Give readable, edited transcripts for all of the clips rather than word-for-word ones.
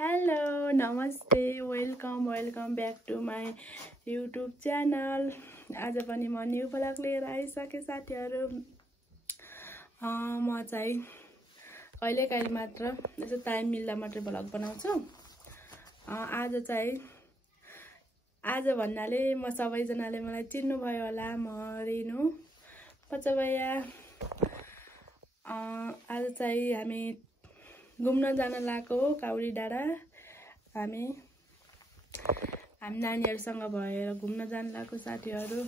Hello, namaste, welcome back to my YouTube channel. आज पनि म न्यू ब्लग लिएर आइसके साथीहरु। म चाहिँ कहिलेकाहीँ मात्र यसो टाइम मिल्दा मात्र ब्लग बनाउँछु। आज भन्नाले म सबैजनाले मलाई चिन्नु भयो होला, म रिनु पचबैया। आज चाहिँ हामी घुम्न जान लागेको काउरी डाँडा। हामी नानीहरुसँग भएर घुम्न जान लागेको साथीहरु।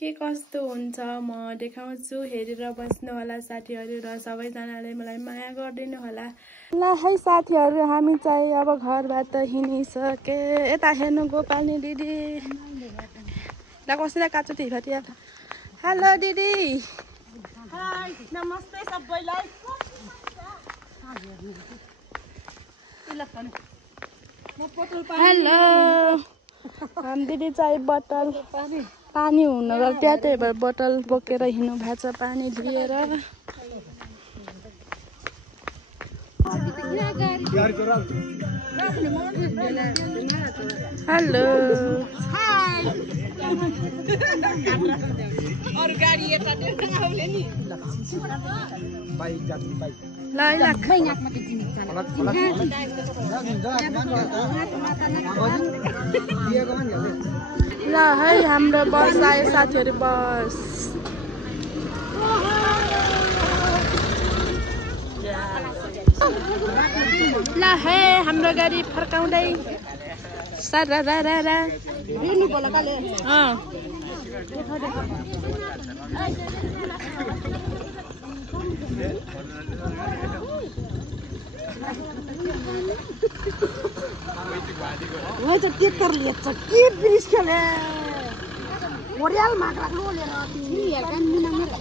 के कस्तो हुन्छ म देखाउँछु, हेरेर बस्नु होला साथीहरु र सबैजनाले मलाई माया गर्दिनु होला। ल है साथीहरु, हामी चाहिँ अब घरबाट हिँडिसके। यता हेर्नु गोपालनी दिदी। ला कसैले काचो थिफाटिया। हेलो दिदी। हाय, नमस्ते सबैलाई। हेलो। हम दिदी चाहिँ बोतल पानी हुन गयो, त्यही भएर बोतल बोकेर हिँड्नु भएको छ पानी लिएर। हेलो। हाय। अरु गाडी यता आउने नि। बाइक जाति बाइक। ल ल खैनाकमा त जिनिस चाल। ल है हाम्रो बस आयो साथीहरु, बस। ल है हाम्रो गाडी फर्काउँदै सारा रा रा रा हेर्नु बोला काले। वही तो टिकर लिएछ के ब्रिज खेले ओरियाल माग राख्नु ओलेर नि यार कान मुना मेरो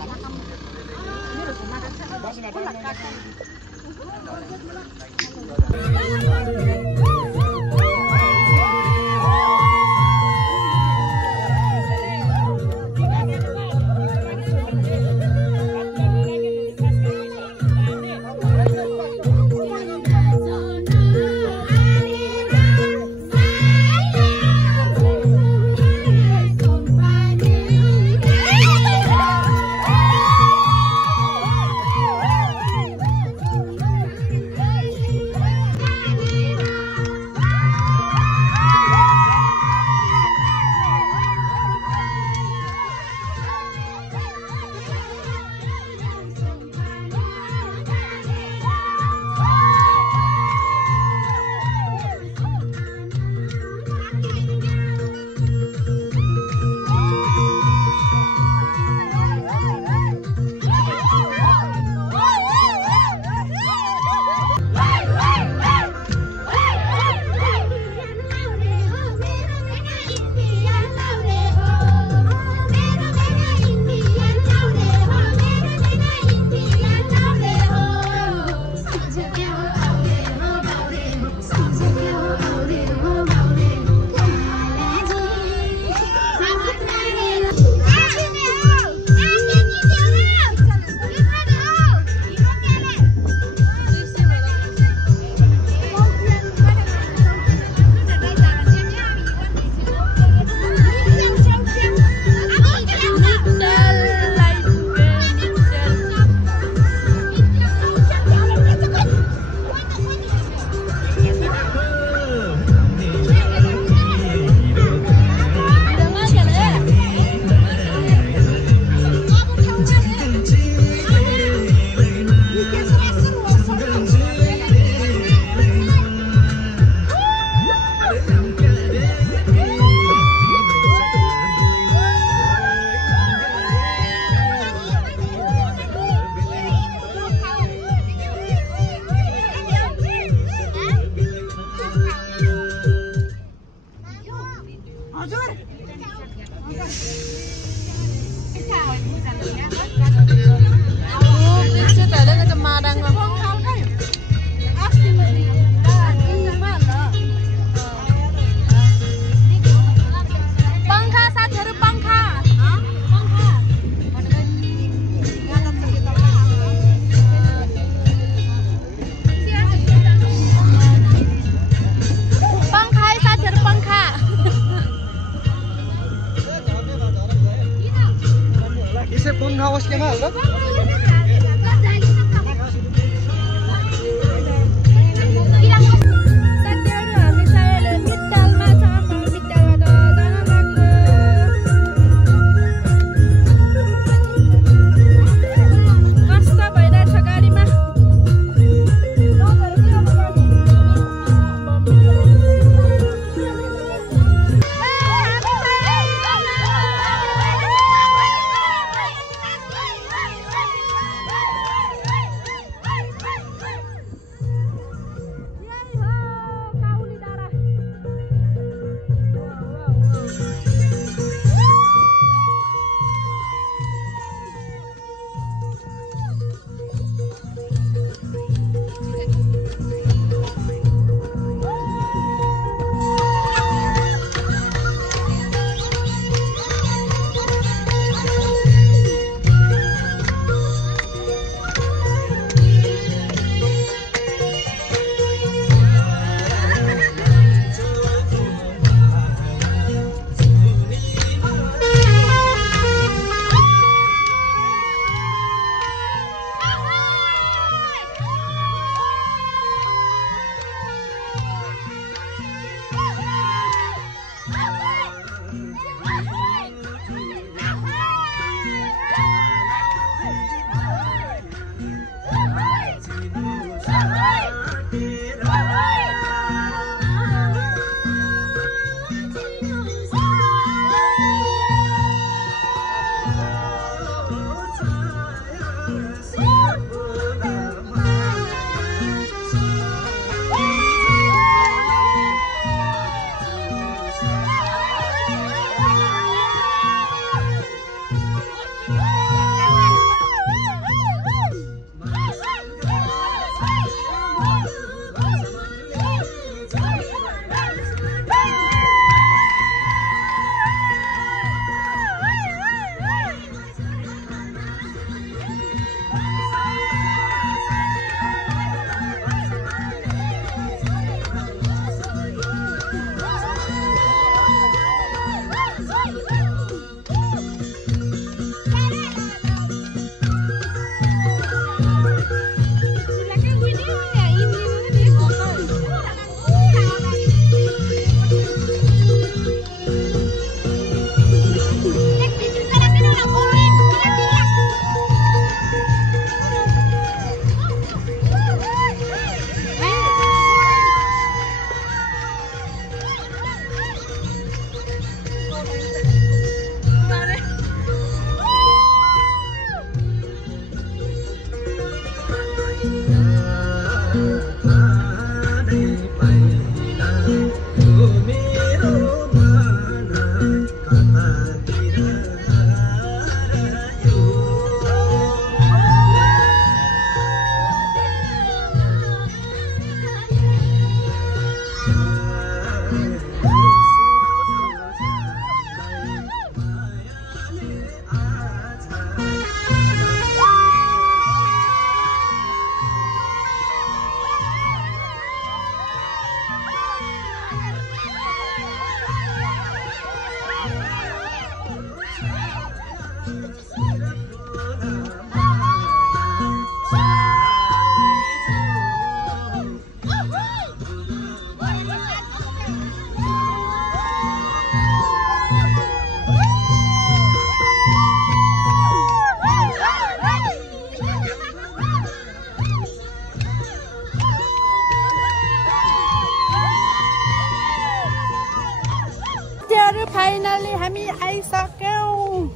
फाइनली हामी आइसक्यौं।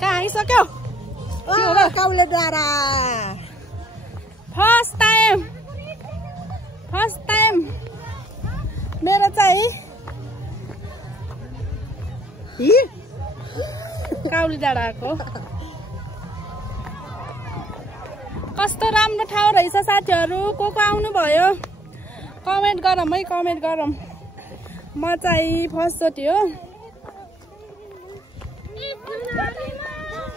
कहाँ आइसक्यौ? काउले डाँडा। फर्स्ट टाइम मेरो चाहिँ काउली डाँडाको। कस्तो राम्रो ठाउँ रहेछ साथीहरू। को आउनु भयो कमेन्ट गरौँ है, कमेन्ट गरौँ। म चाहिँ फर्स्ट चोटि हो।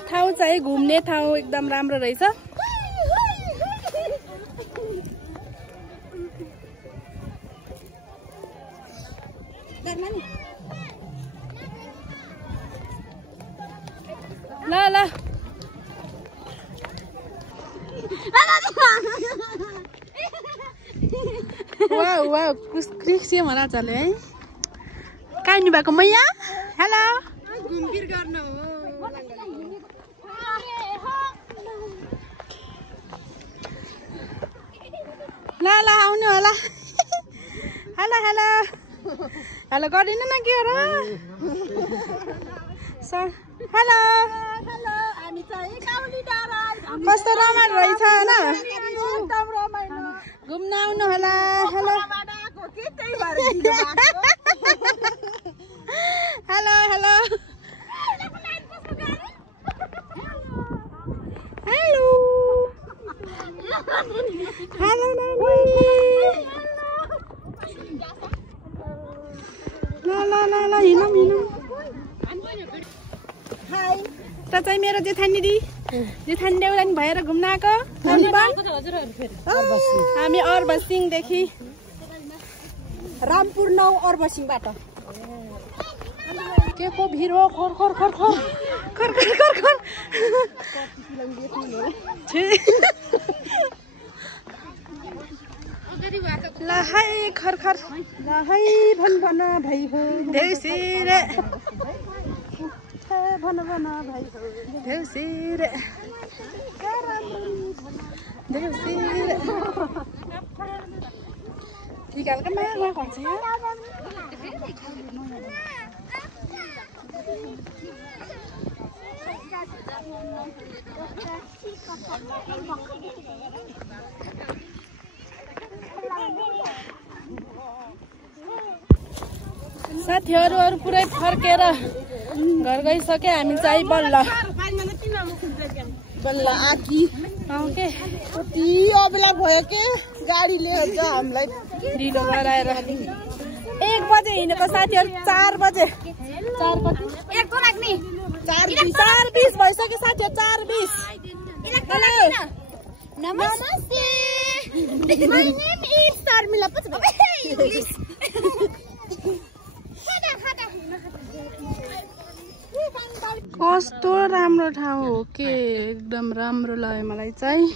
ठाउँ चाहिँ घुम्ने ठाउँ एकदम राम्रो रहेछ। ल ल वाउ वाउ कृषि मला चले है। कहाँ नि भएको मैया? हेलो घुमफिर गर्न हो। ल ल आउनु होला। हेलो हेलो हेलो गरिनु न के हो र? हेलो हेलो हामी चाहिँ काउली डाँडा। कस्तो रमाइलो रहेछ हैन? एकदम रमाइलो। घुम्न आउनु होला। Hello hello hello hello hello ल हिँडौँ हिँडौँ। त चाहिँ मेरो जेठानी देउरानी भएर घुम्न आएको। हामी अर्बसिङदेखि रामपुर 9 अर्बसिङबाट। के को भिड हो? खोर खोर खोर खोर खोर खोर खोर खोर। ल है खर खर ल है भन भन भाइ हो। देउसिरे भन भन भाइ हो। देउसिरे देउसिरे निकाल के मामा भन्छ। साथीहरू पुरै फर्केर घर गइसके। हामी चाहिँ बल्ल आधी के कति अबेला भयो के गाडीले हामीलाई ढिलो गराएर 1 बजे हिँडेको साथीहरू। 4 बजे 4:20 भइसक्यो साथीहरू। 4:20। नमस्ते my name is Sarmila. कस्तो राम्रो ठाउँ हो के, एकदम राम्रो लाग्यो मलाई चाहिँ।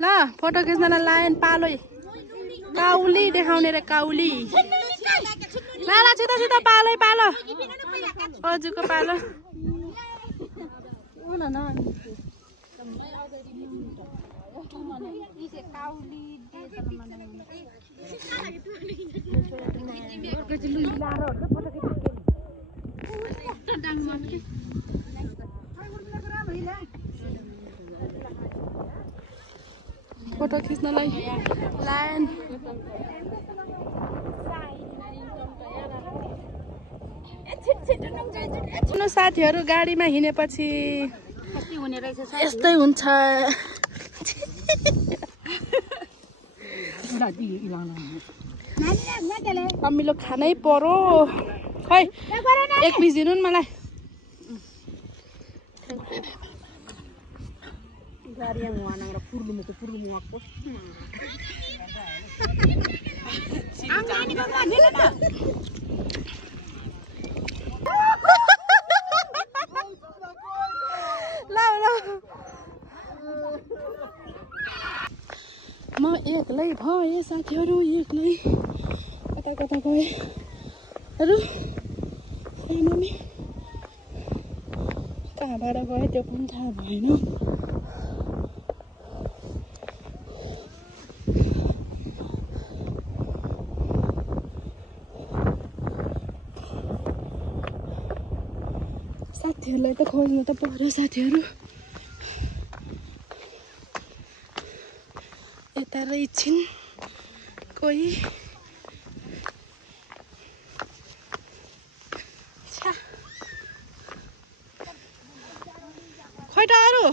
ल फोटो खिच्नलाई लाइन पालो। काउली देखाउने रे काउली। लाला छिटो छिटो पालो पालो। अजुको पालो। फोटो खिच्नलाई लाइन। साथीहरू गाडीमा हिँडेपछि यस्तै हुन्छ। अमिलो खानै पर्यो। खै 1 पिस दिनु नि मलाई। म एक्लै भएँ साथीहरू एक्लै कता कता गएँ मम्मी कहाँबाट गएँ त्यो पनि थाहा भएन साथीहरूलाई त खोज्नु त पर्यो साथीहरू यता रहेछन् कोही खोइ त अरू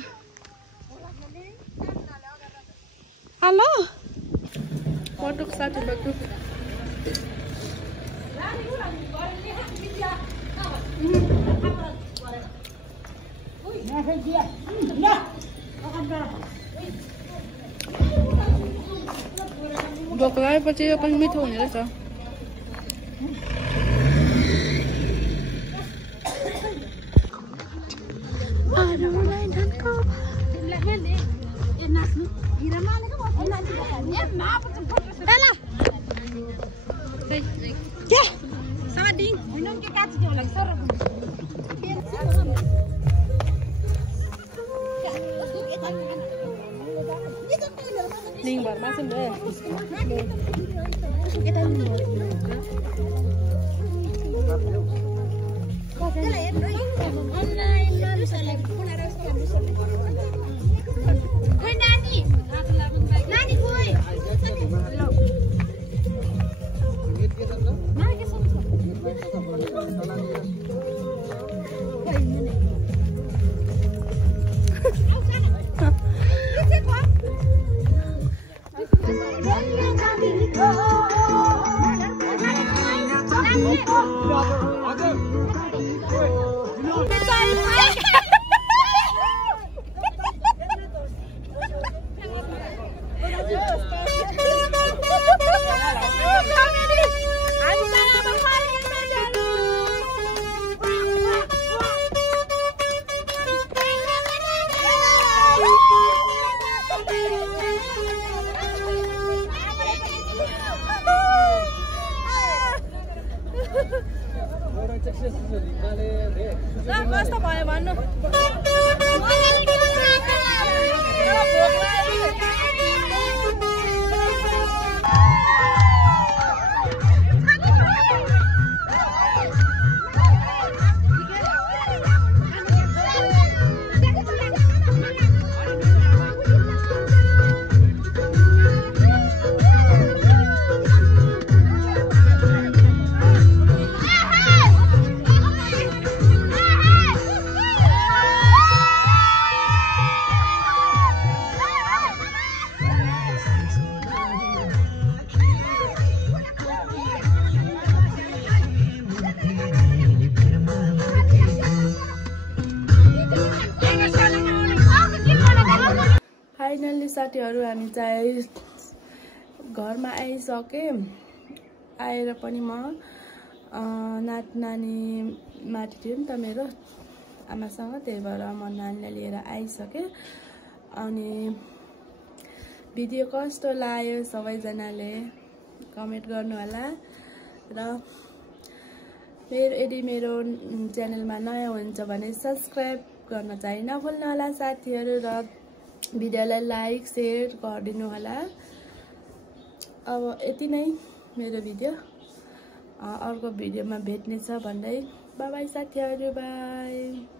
हेलो पटुक साथी पटुक भोक लागेपछि यो पनि मिठो हुने रहेछ लिङभरमा चाहिँ भयो कस्तो भयो भन्नु फाइनल्ली साथीहरू हामी चाहिँ घरमा आइसक्यौँ आएर पनि म नानी माथि थियो नि त मेरो आमासँग त्यही भएर म नानीलाई लिएर आइसकेँ अनि भिडियो कस्तो लाग्यो सबैजनाले कमेन्ट गर्नु होला र यदि मेरो च्यानलमा नयाँ हुन्छ भने सब्स्क्राइब गर्न चाहिँ नभुल्नु होला साथीहरू र भिडियोलाई लाइक शेयर गरिदिनु होला। अब यति नै मेरो भिडियो अर्को भिडियोमा भेट्ने छ भन्दै बाइ बाइ साथीहरू बाइ।